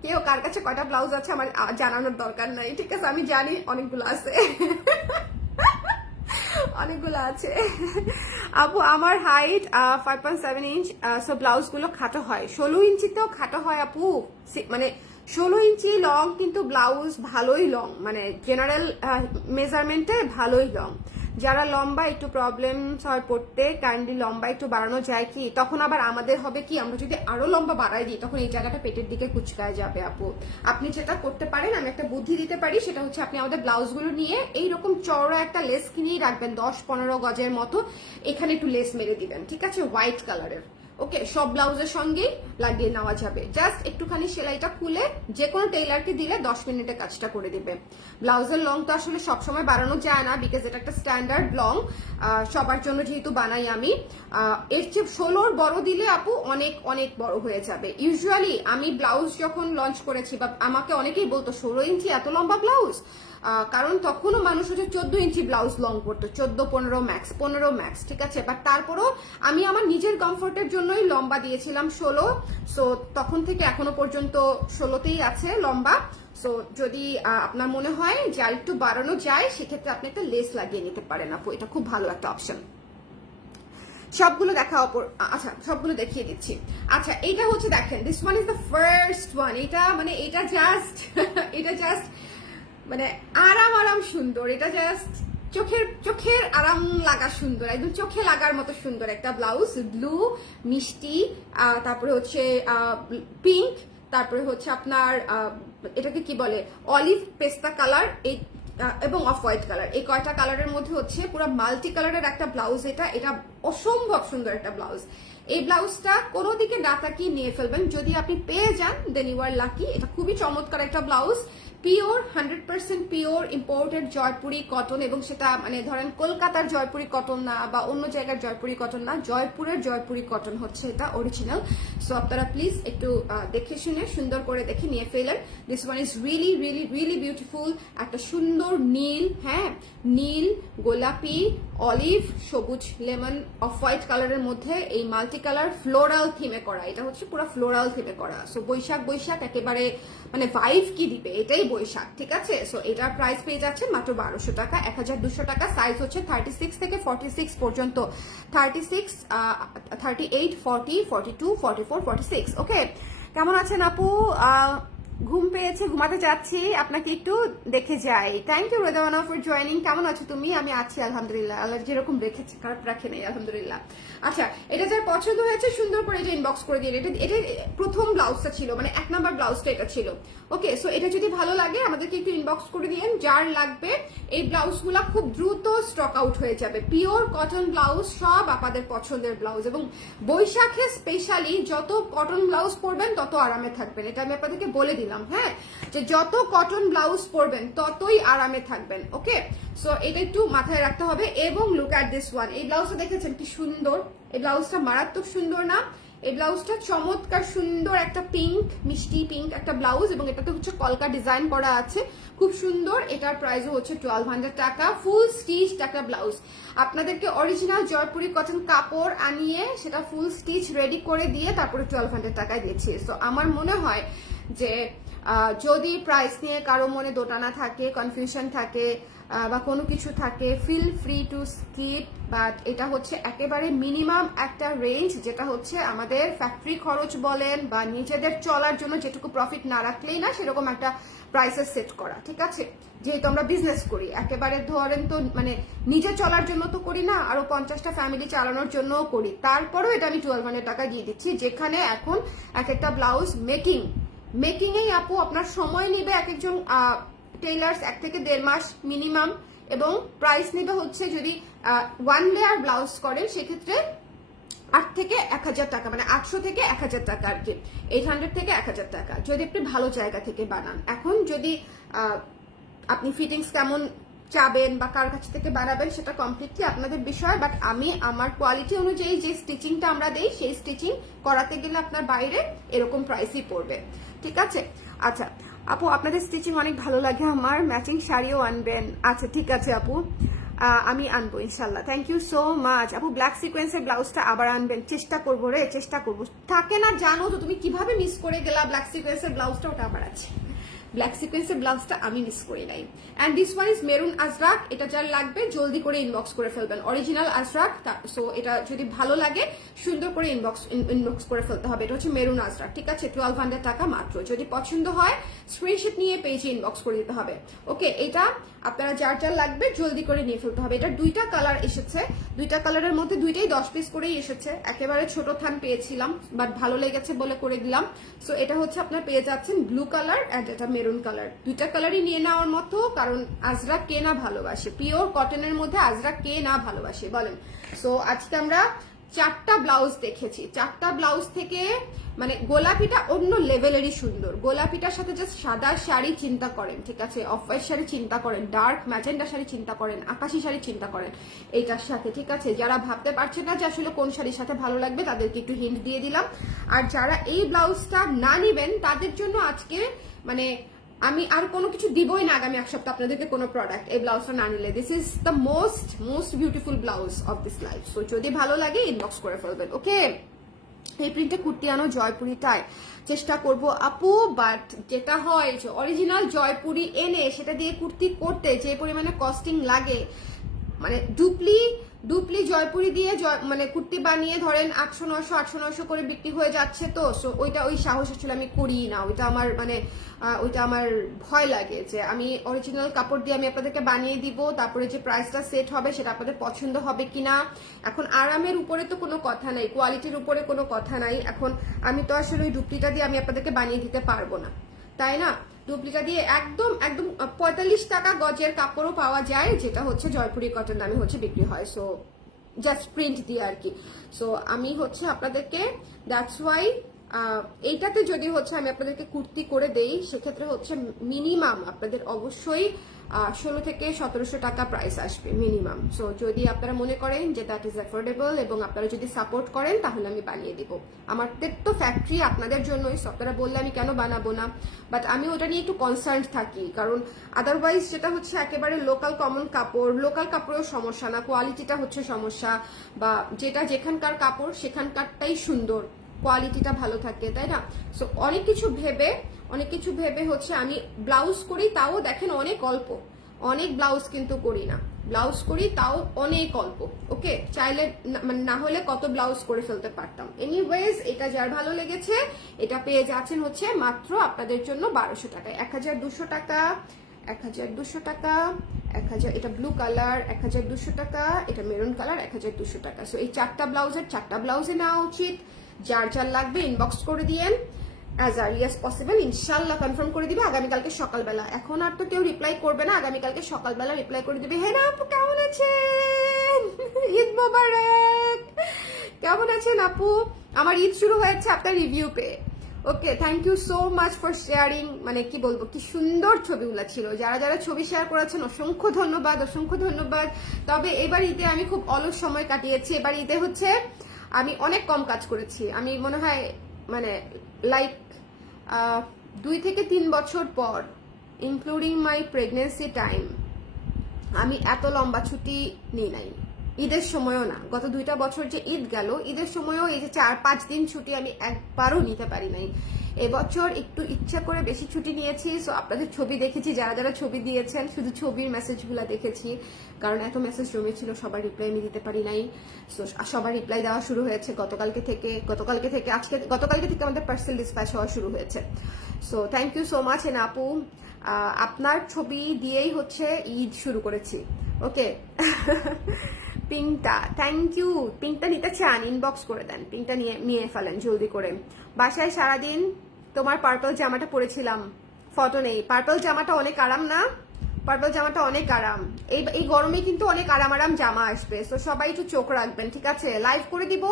কেউ কার কাছে কয়টা ব্লাউজ আছে আমার জানানোর দরকার নাই। ঠিক আছে, আমি জানি, অনেকগুলো আছে। *laughs* অনেকগুলো আছে। আপু, আমার height five point seven inch so ব্লাউজগুলো খাটো হয়। ষোলো ইঞ্চিতেও খাটো হয় আপু। মানে ষোলো ইঞ্চি লং কিন্তু ব্লাউজ ভালোই লং মানে জেনারেল মেজারমেন্টে ভালোই লং যারা লম্বা একটু প্রবলেম হয় পড়তে কাইন্ডলি লম্বা একটু বাড়ানো যায় কি? তখন আবার আমাদের হবে কি? আমরা যদি আরও লম্বা বাড়াই দিই, তখন এই জায়গাটা পেটের দিকে কুচকায় যাবে আপু। আপনি যেটা করতে পারেন, আমি একটা বুদ্ধি দিতে পারি, সেটা হচ্ছে আপনি আমাদের ব্লাউজগুলো নিয়ে এইরকম চওড়া একটা লেস কিনেই রাখবেন, দশ পনেরো গজের মতো, এখানে একটু লেস মেরে দিবেন, ঠিক আছে? হোয়াইট কালারের ওকে, সব ব্লাউজের সঙ্গেই লাগিয়ে নেওয়া যাবে। জাস্ট একটুখানি সেলাইটা খুলে যে কোনো টেইলারকে দিলে দশ মিনিটে কাজটা করে দিবে। ব্লাউজের লং তো আসলে সবসময় বাড়ানো যায় না বিকজ এটা একটা স্ট্যান্ডার্ড লং সবার জন্য যেহেতু বানাই আমি। এর চেয়ে ষোলোর বড় দিলে আপু অনেক অনেক বড় হয়ে যাবে। ইউজুয়ালি আমি ব্লাউজ যখন লঞ্চ করেছি বা আমাকে অনেকেই বলতো, ষোলো ইঞ্চি এত লম্বা ব্লাউজ? কারণ তখনও মানুষ হচ্ছে চোদ্দ ইঞ্চি ব্লাউজ লং পরতো, চোদ্দ, পনেরো ম্যাক্স পনেরো ম্যাক্স ঠিক আছে? বাট তারপরও আমি আমার নিজের কমফোর্টের জন্যই লম্বা দিয়েছিলাম ষোলো সো তখন থেকে এখনও পর্যন্ত ষোলোতেই আছে লম্বা। সো যদি আপনার মনে হয় যে একটু বাড়ানো যায়, সেক্ষেত্রে আপনি একটা লেস লাগিয়ে নিতে পারেন আপু, এটা খুব ভালো একটা অপশন সবগুলো দেখা অপর আচ্ছা সবগুলো দেখিয়ে দিচ্ছি। আচ্ছা এটা হচ্ছে দেখেন this one is the first one এটা মানে এটা জাস্ট *laughs* এটা জাস্ট মানে আরাম আরাম সুন্দর। এটা জাস্ট চোখের চোখের আরাম লাগা সুন্দর, একদম চোখে লাগার মতো সুন্দর একটা ব্লাউজ ব্লু মিষ্টি তারপরে হচ্ছে পিঙ্ক তারপরে হচ্ছে আপনার এটাকে কি বলে? অলিভ পেস্তা কালার এই এবং অফ হোয়াইট কালার এই কয়টা কালারের মধ্যে হচ্ছে পুরো মাল্টি কালারের একটা ব্লাউজ এটা এটা অসম্ভব সুন্দর একটা ব্লাউজ এই ব্লাউজটা কোনো দিকে না তাকিয়ে নিয়ে ফেলবেন। যদি আপনি পেয়ে যান দেন ইউ আর লাকি এটা খুবই চমৎকার একটা blouse pure, hundred percent pure imported Jaipuri cotton এবং সেটা মানে ধরেন কলকাতার জয়পুরি কটন না বা অন্য জায়গার জয়পুরি কটন না, জয়পুরের জয়পুরি কটন হচ্ছে এটা অরিজিনাল সো আপনারা প্লিজ একটু দেখে শুনে, সুন্দর করে দেখে নিয়ে ফেলেন। This one is really really really beautiful একটা সুন্দর নীল হ্যাঁ নীল, গোলাপি অলিভ সবুজ, লেমন অফ হোয়াইট কালারের মধ্যে এই মাল্টি কালার ফ্লোরাল থিমে করা। এটা হচ্ছে পুরো ফ্লোরাল থিমে করা। সো বৈশাখ বৈশাখ একেবারে মানে ভাইভ কি দিবে? এটাই বৈশাখ, ঠিক আছে? সো এটার প্রাইস পেয়ে যাচ্ছে মাত্র বারোশো টাকা, এক হাজার দুশো টাকা। সাইজ হচ্ছে থার্টি সিক্স থেকে ফর্টি সিক্স পর্যন্ত। Thirty six thirty eight forty forty two forty four forty six okay কেমন আছেন আপু? ঘুম পেয়েছে, ঘুমাতে যাচ্ছি, আপনাকে একটু দেখে যাই। থ্যাংক ইউ রোদাওয়ানা ফর জয়েনিং কেমন আছো তুমি? আমি আছি, আলহামদুলিল্লাহ। আল্লাহ যেরকম রেখেছে, খারাপ রাখে নেই, আলহামদুলিল্লাহ। আচ্ছা এটা যার পছন্দ হয়েছে, সুন্দর করে এটা ইনবক্স করে দিন। এটা এটা প্রথম ব্লাউজটা ছিল মানে এক নাম্বার ব্লাউজটা এটা ছিল। ওকে সো এটা যদি ভালো লাগে, আমাদেরকে একটু ইনবক্স করে দিন যার লাগবে, এই ব্লাউজগুলো খুব দ্রুত স্টক আউট হয়ে যাবে। পিওর কটন ব্লাউজ সব আপনাদের পছন্দের ব্লাউজ এবং বৈশাখে স্পেশালি যত কটন ব্লাউজ পরবেন, তত আরামে থাকবেন। এটা আমি আপনাদেরকে বলে দিলাম হ্যাঁ? যে যত কটন ব্লাউজ পরবেন, ততই আরামে থাকবেন, ওকে? সো এটা একটু মাথায় রাখতে হবে এবং লুক অ্যাট দিস ওয়ান এই ব্লাউজটা দেখেছেন কি সুন্দর? এই ব্লাউজটা মারাত্মক সুন্দর না? এই ব্লাউজটা চমৎকার সুন্দর একটা পিঙ্ক মিষ্টি পিঙ্ক একটা ব্লাউজ এবং এটাতে হচ্ছে কলকা ডিজাইন করা আছে। খুব সুন্দর, এটার প্রাইসও হচ্ছে টুয়েলভ হান্ড্রেড টাকা ফুল স্টিচ একটা ব্লাউজ আপনাদেরকে অরিজিনাল জয়পুরি কটন কাপড় আনিয়ে সেটা ফুল স্টিচ রেডি করে দিয়ে তারপরে টুয়েলভ হান্ড্রেড টাকায় দিয়েছি সো আমার মনে হয় যে যদি প্রাইস নিয়ে কারও মনে দোটানা থাকে কনফিউশন থাকে বা কোনো কিছু থাকে feel free to skip but এটা হচ্ছে একেবারে মিনিমাম একটা রেঞ্জ যেটা হচ্ছে আমাদের ফ্যাক্টরি খরচ বলেন, বা নিজেদের চলার জন্য যেটুকু প্রফিট না রাখলেই না সেরকম একটা প্রাইসের সেট করা, ঠিক আছে? যেহেতু আমরা বিজনেস করি, একেবারে ধরেন তো মানে নিজে চলার জন্য তো করি না, আরও পঞ্চাশটা ফ্যামিলি চালানোর জন্যও করি, তারপরেও এটা আমি টুয়েলভ হান্ড্রেড টাকা দিয়ে দিচ্ছি, যেখানে এখন এক একটা ব্লাউজ মেকিং মেকিং এই আপু আপনার সময় নেবে এক একজন টেইলার্স এক থেকে দেড় মাস মিনিমাম এবং প্রাইস নেবে হচ্ছে যদি ওয়ান লেয়ার ব্লাউজ করেন সেক্ষেত্রে আট থেকে এক হাজার টাকা মানে আটশো থেকে এক হাজার টাকা আর কি এইট হান্ড্রেড থেকে এক হাজার টাকা, যদি আপনি ভালো জায়গা থেকে বানান। এখন যদি আপনি ফিটিংস কেমন চাবেন বা কার কাছ থেকে বানাবেন সেটা কমপ্লিটলি আপনাদের বিষয় বাট আমি আমার কোয়ালিটি অনুযায়ী যে স্টিচিংটা আমরা দেই, সেই স্টিচিং করাতে গেলে আপনার বাইরে এরকম প্রাইসই পড়বে। ঠিক আছে? আচ্ছা আপু, আপনাদের স্টিচিং অনেক ভালো লাগে আমার। ম্যাচিং শাড়িও আনবেন। আচ্ছা ঠিক আছে, আপু। আমি আনব ইনশাল্লাহ থ্যাংক ইউ সো মাচ আপু ব্ল্যাক সিকোয়েন্সের ব্লাউজটা আবার আনবেন। চেষ্টা করব রে, চেষ্টা করব। থাকে না, জানো তো তুমি কীভাবে মিস করে গেলা ব্ল্যাক সিকোয়েন্সের ব্লাউজটা, ওটা আবার আছে। ব্ল্যাক সিকোয়েন্সের ব্লাউজটা আমি মিস করি নাই। And this one is maroon ajrak এটা যার লাগবে জলদি করে ইনবক্স করে ফেলবেন। অরিজিনাল আজরাক সো এটা যদি ভালো লাগে, সুন্দর করে ইনবক্স ইনবক্স করে ফেলতে হবে। এটা হচ্ছে মেরুন আজরাক ঠিক আছে? টুয়েলভ হান্ড্রেড টাকা মাত্র। যদি পছন্দ হয় স্ক্রিনশট নিয়ে পেজে ইনবক্স করে দিতে হবে। ওকে এটা আপনারা যার যার লাগবে জলদি করে নিয়ে ফেলতে হবে। এটা দুইটা কালার এসেছে। দুইটা কালারের মধ্যে দুইটাই দশ পিস করেই এসেছে। একেবারে ছোট থান পেয়েছিলাম বাট ভালো লেগেছে বলে করে দিলাম। সো এটা হচ্ছে আপনার পেয়ে যাচ্ছেন ব্লু কালার অ্যান্ড এটা মেরুন কালার। দুইটা কালারই নিয়ে নেওয়ার মতো, কারণ আজরা কে না ভালোবাসে? পিওর কটনের মধ্যে আজরা কে না ভালোবাসে? বলেন। সো আজকে আমরা চারটা ব্লাউজ দেখেছি। চারটা ব্লাউজ থেকে মানে গোলাপিটা অন্য লেভেলেরই সুন্দর। গোলাপিটার সাথে জাস্ট সাদা শাড়ি চিন্তা করেন, ঠিক আছে? অফ হোয়াইট শাড়ি চিন্তা করেন ডার্ক ম্যাজেন্ডা শাড়ি চিন্তা করেন, আকাশি শাড়ি চিন্তা করেন এইটার সাথে, ঠিক আছে? যারা ভাবতে পারছে না যে আসলে কোন শাড়ির সাথে ভালো লাগবে, তাদেরকে একটু হিন্ট দিয়ে দিলাম। আর যারা এই ব্লাউজটা না নিবেন, তাদের জন্য আজকে মানে আমি আর কোনো কিছু দিবই না আগামী এক সপ্তাহ আপনাদেরকে কোনো প্রোডাক্ট এই ব্লাউজটা না নিলে। This is the most most beautiful blouse of this life so যদি ভালো লাগে ইনবক্স করে ফেলবেন ওকে এই প্রিন্টে কুর্তি আনো জয়পুরিটায় চেষ্টা করব আপু বাট যেটা হয় যে অরিজিনাল জয়পুরি এনে সেটা দিয়ে কুর্তি করতে যে পরিমাণে কস্টিং লাগে মানে ডুপ্লি ডুপ্লি জয়পুরি দিয়ে মানে কুর্তি বানিয়ে ধরেন আটশো নশো আটশো নশো করে বিক্রি হয়ে যাচ্ছে তো। সো ওইটা ওই সাহস আসলে আমি করি না। ওইটা আমার মানে ওইটা আমার ভয় লাগে যে আমি অরিজিনাল কাপড় দিয়ে আমি আপনাদেরকে বানিয়ে দিব, তারপরে যে প্রাইসটা সেট হবে সেটা আপনাদের পছন্দ হবে কিনা। এখন আরামের উপরে তো কোনো কথা নাই কোয়ালিটির উপরে কোনো কথা নাই। এখন আমি তো আসলে ওই ডুপ্লিটা দিয়ে আমি আপনাদেরকে বানিয়ে দিতে পারব না। তাই না? ডুপ্লিকা দিয়ে একদম একদম পঁয়তাল্লিশ টাকা গজের কাপড়ও পাওয়া যায়, যেটা হচ্ছে জয়পুরি কটন দামে হচ্ছে বিক্রি হয়। সো জাস্ট প্রিন্ট দিয়ে আর কি। সো আমি হচ্ছে আপনাদেরকে দ্যাটস ওয়াই এইটাতে যদি হচ্ছে আমি আপনাদেরকে কুর্তি করে দেই, সেক্ষেত্রে হচ্ছে মিনিমাম আপনাদের অবশ্যই ষোলো থেকে সতেরোশো টাকা প্রাইস আসবে মিনিমাম সো যদি আপনারা মনে করেন যে দ্যাট ইজ অ্যাফোর্ডেবল এবং আপনারা যদি সাপোর্ট করেন, তাহলে আমি বানিয়ে দিব। আমাদের তো ফ্যাক্টরি আপনাদের জন্যই সো আপনারা বললে আমি কেন বানাবো না? বাট আমি ওটা নিয়ে একটু কনসার্ন থাকি, কারণ আদারওয়াইজ যেটা হচ্ছে একেবারে লোকাল কমন কাপড় লোকাল কাপড়েও সমস্যা না কোয়ালিটিটা হচ্ছে সমস্যা, বা যেটা যেখানকার কাপড়, সেখানকারটাই সুন্দর। কোয়ালিটিটা ভালো থাকে, তাই না? সো অনেক কিছু ভেবে, অনেক কিছু ভেবে হচ্ছে আমি ব্লাউজ করি, তাও দেখেন অনেক অল্প। অনেক ব্লাউজ কিন্তু করি না। ব্লাউজ করি, তাও অনেক অল্প ওকে চাইলে না- মানে না হলে কত ব্লাউজ করে ফেলতে পারতাম। এনিওয়েজ এটা যার ভালো লেগেছে, এটা পেয়ে যাচ্ছেন হচ্ছে মাত্র আপনাদের জন্য বারোশো টাকায় এক হাজার দুশো টাকা, এক হাজার দুশো টাকা, এক হাজার, এটা ব্লু কালার এক হাজার দুশো টাকা, এটা মেরুন কালার এক হাজার দুশো টাকা। সো এই চারটা ব্লাউজের চারটা ব্লাউজে নেওয়া উচিত। যার যার লাগবে ইনবক্স করে দিয়েন। অ্যাজ আর্লি অ্যাজ পসিবল ইনশাল্লাহ কনফার্ম করে দিবে আগামীকালকে সকালবেলা। এখন আর তো কেউ রিপ্লাই করবে না, আগামীকালকে সকালবেলা রিপ্লাই করে দিবে। হ্যাঁ আপু, কেমন আছেন? ঈদ মোবারক! কেমন আছেন আপু? আমার ঈদ শুরু হয়েছে আপনার রিভিউ পেয়ে। Okay thank you so much for sharing মানে কি বলব, কি সুন্দর ছবিগুলো ছিল। যারা যারা ছবি শেয়ার করেছেন, অসংখ্য ধন্যবাদ অসংখ্য ধন্যবাদ। তবে এবার ঈদে আমি খুব অলস সময় কাটিয়েছি। এবার ঈদে হচ্ছে আমি অনেক কম কাজ করেছি। আমি মনে হয় মানে লাইক দুই থেকে তিন বছর পর ইনক্লুডিং মাই প্রেগনেন্সি টাইম আমি এত লম্বা ছুটি নিই নাই। ঈদের সময়ও না। গত দুইটা বছর যে ঈদ গেল, ঈদের সময়ও এই যে চার, পাঁচ দিন ছুটি আমি একবারও নিতে পারি নাই। এবছর একটু ইচ্ছা করে বেশি ছুটি নিয়েছি সো আপনাদের ছবি দেখেছি, যারা যারা ছবি দিয়েছেন, শুধু ছবির মেসেজগুলো দেখেছি, কারণ এত মেসেজ জমেছিল সবার রিপ্লাই আমি দিতে পারি নাই সো সবার রিপ্লাই দেওয়া শুরু হয়েছে, গতকালকে থেকে গতকালকে থেকে, আজকে, গতকালকে থেকে আমাদের পার্সেল ডিসপ্যাচ হওয়া শুরু হয়েছে so thank you so much N আপু আপনার ছবি দিয়েই হচ্ছে ঈদ শুরু করেছি, ওকে? পিঙ্কটা থ্যাংক ইউ পিঙ্কটা নিতে চান ইনবক্স করে দেন পিঙ্কটা নিয়ে নিয়ে ফেলেন, জলদি করে, বাসায় সারাদিন তোমার পার্পল জামাটা পরেছিলাম। ফটো নেই। পার্পল জামাটা অনেক আরাম না? পার্পল জামাটা অনেক আরাম। এই এই গরমে কিন্তু অনেক আরাম আরাম জামা আসবে। তো সবাই একটু চোখ রাখবেন, ঠিক আছে? লাইভ করে দিব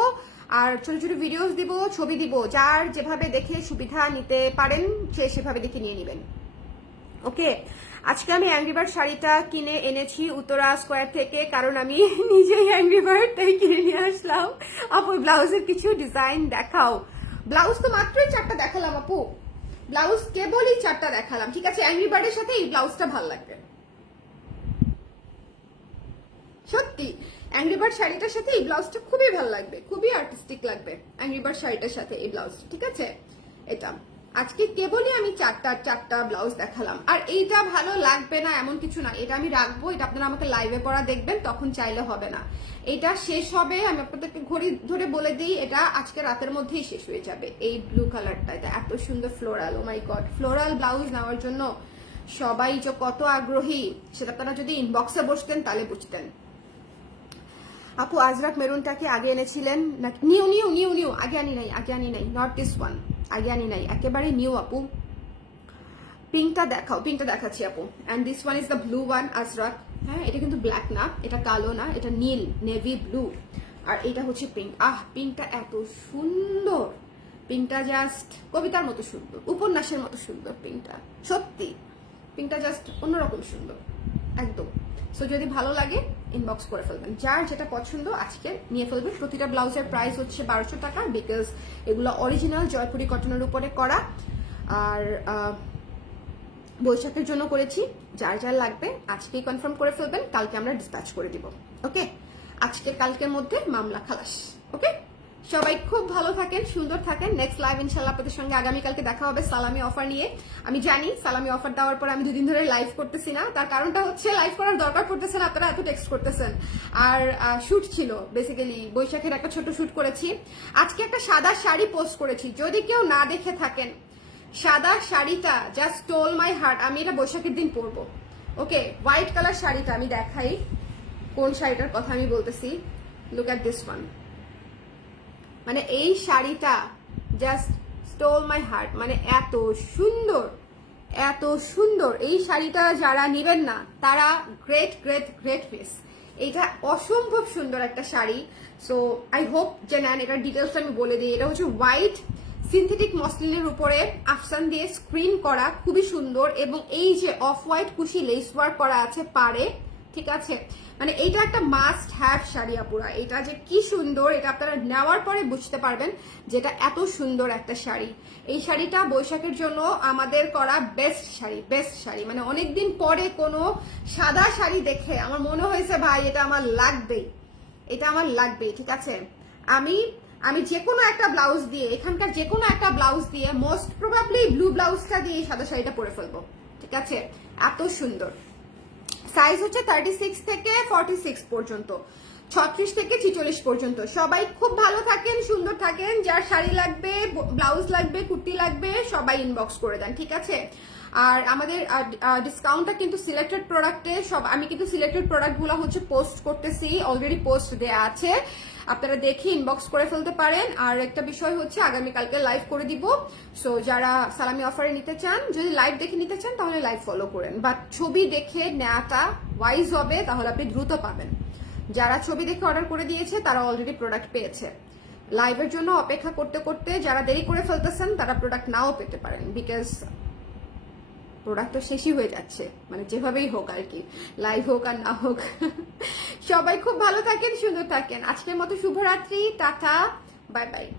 আর ছোট ছোট ভিডিওস দিব, ছবি দিব। যার যেভাবে দেখে সুবিধা নিতে পারেন, সে সেভাবে দেখে নিয়ে নেবেন। ওকে আজকে আমি অ্যাংরিবার্ড শাড়িটা কিনে এনেছি উত্তরা স্কোয়ার থেকে। কারণ আমি *laughs* নিজেই অ্যাংরিবার্ডটাই কিনে নিয়ে আসলাম। আপু ব্লাউজের কিছু ডিজাইন দেখাও। ব্লাউজ তো মাত্রই চারটা দেখালাম আপু। ব্লাউজ কেবলই চারটা দেখালাম, ঠিক আছে? অ্যাংরি বার্ডের সাথে এই ব্লাউজটা ভালো লাগবে। সত্যি অ্যাংরি বার্ড শাড়িটার সাথে এই ব্লাউজটা খুবই ভালো লাগবে, খুবই আর্টিস্টিক লাগবে অ্যাংরি বার্ড শাড়িটার সাথে এই ব্লাউজটা, ঠিক আছে? এটা। আজকে কেবলই আমি চারটা চারটা ব্লাউজ দেখালাম। আর এইটা ভালো লাগবে না এমন কিছু না। এটা আমি রাখব, এটা আপনারা আমাকে লাইভে পড়া দেখবেন, তখন চাইলে হবে না। এটা শেষ হবে, আমি আপনাদেরকে ঘড়ি ধরে বলে দিই, এটা আজকে রাতের মধ্যেই শেষ হয়ে যাবে এই ব্লু কালারটা এটা এত সুন্দর floral oh my god floral blouse নেওয়ার জন্য সবাই যে কত আগ্রহী, সেটা আপনারা যদি ইনবক্সে বসতেন, তাহলে বুঝতেন। আপু, আজরাক মেরুনটাকে আগে এনেছিলেন? না নিউ নিউ নিউ নিউ। আগে আনি নাই, আগে আনি নাই। নট দিস ওয়ান আগে আনি নাই। একেবারে নিউ, আপু। পিঙ্কটা দেখাও পিঙ্কটা দেখাচ্ছি, আপু। And this one is the blue one ajrak. হ্যাঁ এটা কিন্তু ব্ল্যাক না, এটা কালো না, এটা নীল নেভি ব্লু আর এটা হচ্ছে পিঙ্ক আহ পিঙ্কটা এত সুন্দর। পিঙ্কটা জাস্ট কবিতার মতো সুন্দর, উপন্যাসের মতো সুন্দর পিঙ্কটা সত্যি পিঙ্কটা জাস্ট অন্যরকম সুন্দর। একদম। সো যদি ভালো লাগে ইনবক্স করে ফেলবেন। যার যেটা পছন্দ, আজকে নিয়ে ফেলবেন। প্রতিটা ব্লাউজের প্রাইস হচ্ছে বারোশো টাকা বিকজ এগুলো অরিজিনাল জয়পুরি কটনের উপরে করা। আর বৈশাখের জন্য করেছি। যার যার লাগবে, আজকেই কনফার্ম করে ফেলবেন। কালকে আমরা ডিসপ্যাচ করে দিব। ওকে আজকে কালকের মধ্যে মামলা খালাস। ওকে সবাই খুব ভালো থাকেন, সুন্দর থাকেন। নেক্সট লাইভ ইনশাল্লাহ আপনাদের সঙ্গে আগামীকালকে দেখা হবে সালামি অফার নিয়ে। আমি জানি সালামি অফার দেওয়ার পর আমি দুদিন ধরে লাইভ করতেছি না। তার কারণটা হচ্ছে লাইভ করার দরকার পড়তেছে না, আপনারা এত টেক্সট করতেছেন। আর শুট ছিল বেসিক্যালি বৈশাখের একটা ছোট শুট করেছি। আজকে একটা সাদা শাড়ি পোস্ট করেছি। যদি কেউ না দেখে থাকেন, সাদা শাড়িটা জাস্ট টোল মাই হার্ট আমি এটা বৈশাখের দিন পরবো। ওকে হোয়াইট কালার শাড়িটা আমি দেখাই। কোন শাড়িটার কথা আমি বলতেছি? লুক অ্যাট দিস ওয়ান মানে এই শাড়িটা জাস্ট স্টোল মাই হার্ট মানে এত সুন্দর এত সুন্দর। এই শাড়িটা যারা নেবেন না, তারা গ্রেট গ্রেট গ্রেট মিস এটা অসম্ভব সুন্দর একটা শাড়ি। সো আই হোপ যে নেন এটার ডিটেলস আমি বলে দিই। এটা হচ্ছে হোয়াইট সিনথেটিক মসলিনের উপরে আফসান দিয়ে স্ক্রিন করা, খুবই সুন্দর। এবং এই যে অফ হোয়াইট কুশি লেস ওয়ার্ক করা আছে পারে ঠিক আছে? মানে এটা একটা মাস্ট হ্যাভ শাড়ি আপুরা। এটা যে কি সুন্দর, এটা আপনারা নেওয়ার পরে বুঝতে পারবেন যেটা এত সুন্দর একটা শাড়ি। এই শাড়িটা বৈশাখের জন্য আমাদের করা বেস্ট শাড়ি বেস্ট শাড়ি। মানে অনেকদিন পরে কোনো সাদা শাড়ি দেখে আমার মনে হয়েছে, ভাই, এটা আমার লাগবেই। এটা আমার লাগবেই, ঠিক আছে? আমি আমি যে কোনো একটা ব্লাউজ দিয়ে, এখানকার যে কোনো একটা ব্লাউজ দিয়ে মোস্ট প্রবাবলি ব্লু ব্লাউজটা দিয়ে সাদা শাড়িটা পরে ফেলব, ঠিক আছে? এত সুন্দর। সাইজ হচ্ছে থার্টি সিক্স থেকে ফর্টি সিক্স পর্যন্ত, ছত্রিশ থেকে ছিচল্লিশ পর্যন্ত। সবাই খুব ভালো থাকেন, সুন্দর থাকেন, যার শাড়ি লাগবে, ব্লাউজ লাগবে, কুর্তি লাগবে, সবাই ইনবক্স করে দেন, ঠিক আছে? আর আমাদের ডিসকাউন্টটা কিন্তু সিলেক্টেড প্রোডাক্টে সব, আমি কিন্তু সিলেক্টেড প্রোডাক্টগুলো হচ্ছে পোস্ট করতেছি অলরেডি পোস্ট দেয়া আছে। আপনারা দেখে ইনবক্স করে ফেলতে পারেন। আর একটা বিষয় হচ্ছে, আগামীকালকে লাইভ করে দিব। সো যারা সালামি অফারে নিতে চান, যদি লাইভ দেখে নিতে চান, তাহলে লাইভ ফলো করেন। বা ছবি দেখে নেওয়াটা ওয়াইজ হবে, তাহলে আপনি দ্রুত পাবেন। যারা ছবি দেখে অর্ডার করে দিয়েছে, তারা অলরেডি প্রোডাক্ট পেয়েছে। লাইভের জন্য অপেক্ষা করতে করতে, যারা দেরি করে ফেলতেছেন, তারা প্রোডাক্ট নাও পেতে পারেন। বিকজ প্রোডাক্ট তো শেষই হয়ে যাচ্ছে। মানে যেভাবেই হোক আর কি। লাইভ হোক আর না হোক। সবাই খুব ভালো থাকেন, সুন্দর থাকেন। আজকের মতো শুভরাত্রি, টাটা, বাই বাই।